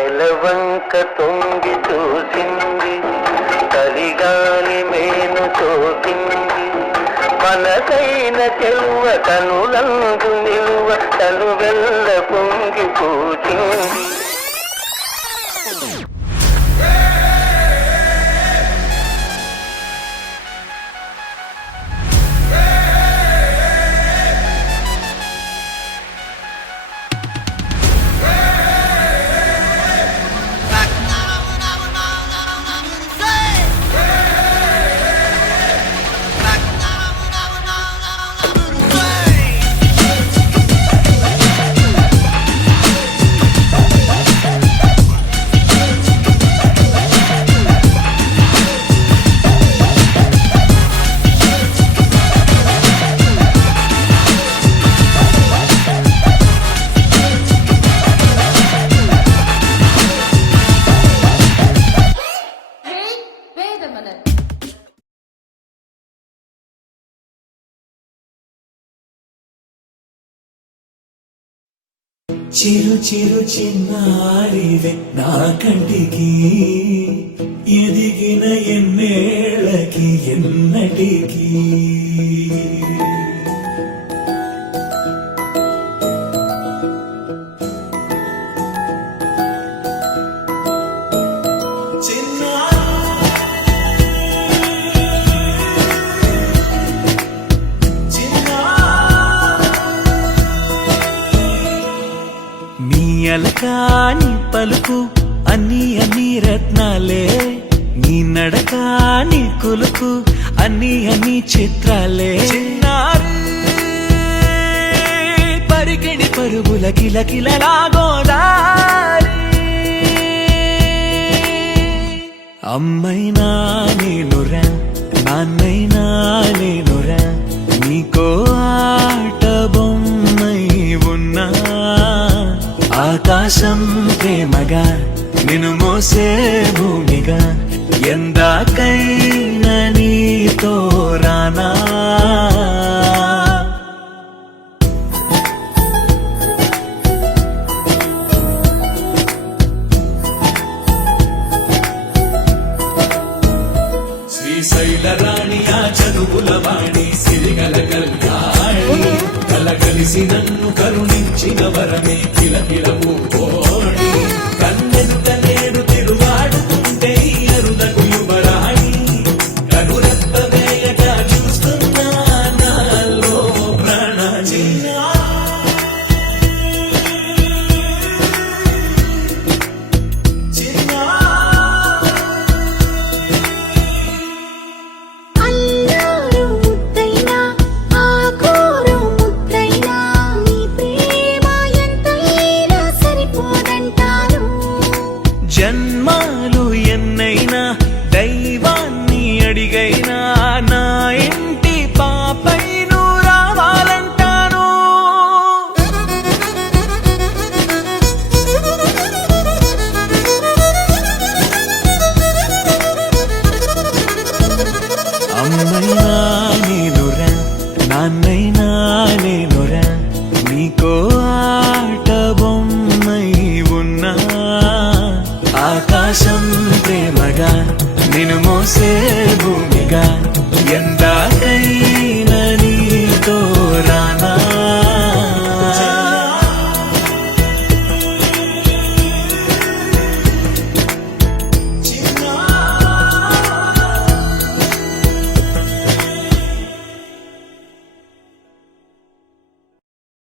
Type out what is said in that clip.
నెలవంక తొంగి చూసింది, కలిగాలి మేను తోసింది, మనసైన చెలువ కనులందు నిలువ తను వెళ్ళ పొంగి పూచింది. చిరు చిరు చిన్నారివే నా కంటికి, ఎదిగిన ఎన్నేళ్ళకి ఎన్నటికి. అలకాని పలుకు అన్ని అన్ని రత్నాలే, నీ నడకాని కులుకు అన్ని అన్ని చిత్రాలే. చిన్నారి పరిగిణి పరుగుల కిలకిలలాగోదారి, అమ్మైనా నేనురా నాన్నైనా నేనురా, నీకో ఆట బొమ్మై ఉన్నా. ఆకాశం ప్రేమగా నిన్ను మోసే భూమిగా, ఎందాకైనా నీతో రానా. శ్రీశైల రాణి ఆ చదువుల వాణి, సిరిగల కళ్యాణి, కలగలిసి నన్ను కరుణించిన వరమే కిలకిలవు కోడి. కన్నెదుట నేడు తిరుగాడుతుంటే అరుదకు యువరాణి, కనురెప్పవేయగా చూస్తున్నా నాలో ప్రాణ. జన్మాలు ఎన్నైనా దైవాన్ని అడిగైనా, నా ఇంటి పాపై నువ్వు రావాలంటాను. అమ్మైనా నేనురా నాన్నైనా నేనురా, నీకో ఆట బొమ్మై ఉన్నా. ఆకాశం ప్రేమగా నిన్ను మోసే భూమిగా, ఎందాకై